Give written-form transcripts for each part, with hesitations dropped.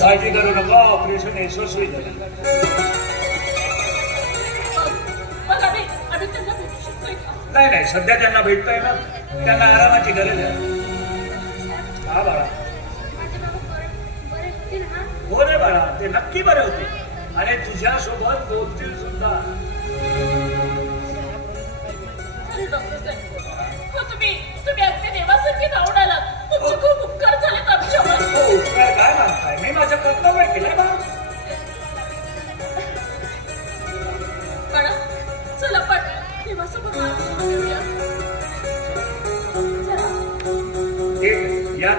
काळजी करू नका, ऑपरेशन यशस्वी झालं. नाही नाही, सध्या त्यांना भेटतोय ना, त्यांना आरामाची गरज आहे. हा बाळा, हो रे बाळा, ते नक्की बरे होते आणि तुझ्यासोबत बोलतील सुद्धा. तुम्ही अगदी देवासारखी धावून आलात. खूप उपकार झालेत आमच्यावर. उपकार काय मानताय? मी माझं कर्तव्य केलंय बा. चला पण देवासोबत या.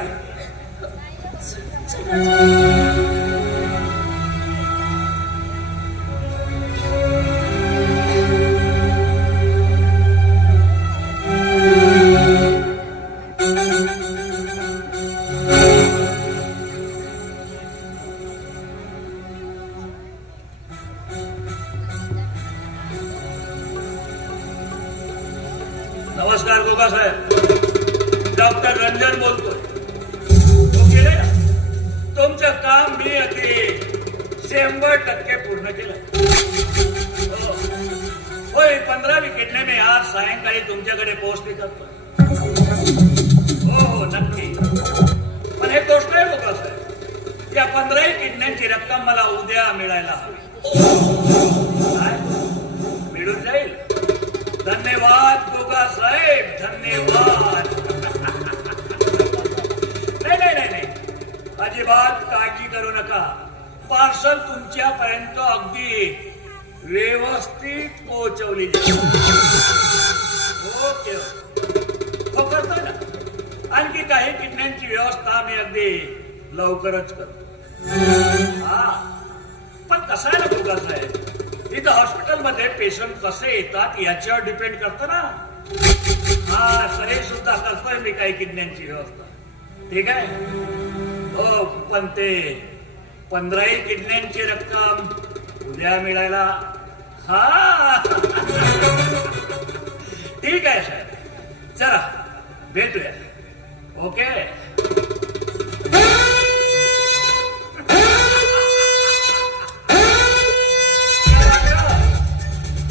नमस्कार गोगा साहेब, डॉक्टर रंजन बोलतोय. तुमचं काम मी अगदी 100% पूर्ण केलं. होय, 15वी किडनी मी आज सायंकाळी तुमच्याकडे पोहोचते करतो. हो नक्की. पण हे गोष्ट आहे गोगा साहेब, या 15 किडन्यांची रक्कम मला उद्या मिळायला हवी. मिळून जाईल. धन्यवाद गोगा साहेब, धन्यवाद. नाही, अजिबात काळजी करू नका. पार्सल तुमच्यापर्यंत अगदी व्यवस्थित पोहोचवली जाईल. ओके, हो करतो ना. आणखी काही किडन्यांची व्यवस्था मी अगदी लवकरच करतो. हा, पण कसं आहे ना गोगा साहेब, इथं हॉस्पिटलमध्ये पेशंट कसे येतात याच्यावर डिपेंड करतं ना. हा, तरी सुद्धा करतोय मी काही किडन्यांची व्यवस्था. ठीक आहे. हो, पण ते 15 किडन्यांची रक्कम उद्या मिळायला. हा ठीक आहे साहेब, चला भेटूया. ओके.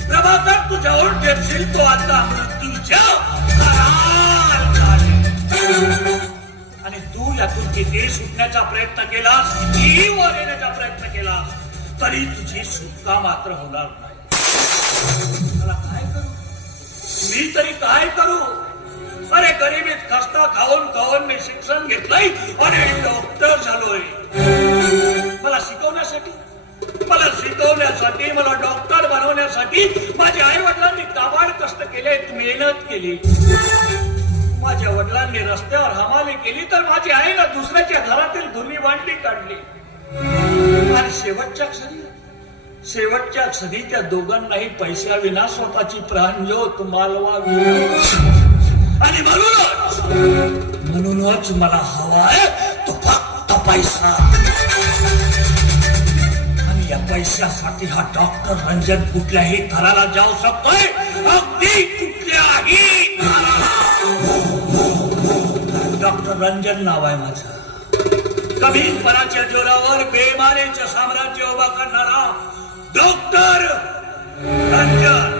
प्रभाकर, तुझ्यावर ठेपशील तो आता मृत्यूच्या आणि तू यातून किती सुटण्याचा प्रयत्न केलास, किती वर येण्याचा प्रयत्न केलास, तरी तुझी सुटका मात्र होणार नाही. मला काय करू मी, तरी काय करू? अरे गरिबीत खस्ता खाऊन खाऊन मी शिक्षण घेतलंय आणि डॉक्टर झालोय. मला शिकवण्यासाठी, मला डॉक्टर बनवण्यासाठी माझ्या आई वडिलांनी काबाड कष्ट केले, मेहनत केली. माझ्या वडिलांनी रस्त्यावर हमाली केली, तर माझी आईला दुसऱ्याच्या घरातील धुनी भांडी काढली. आणि शेवटच्या क्षणी त्या दोघांनाही पैशाविना स्वतःची प्राणज्योत मालवावी. आणि म्हणूनच मला हवाय तो फक्त पैसा. आणि या पैशासाठी हा डॉक्टर रंजन कुठल्याही थराला जाऊ शकतोय, अगदी कुठल्याही थराला. डॉक्टर रंजन नाव आहे माझं. कमीपणाच्या जोरावर बेमारीचं साम्राज्य उभा करणारा डॉक्टर रंजन.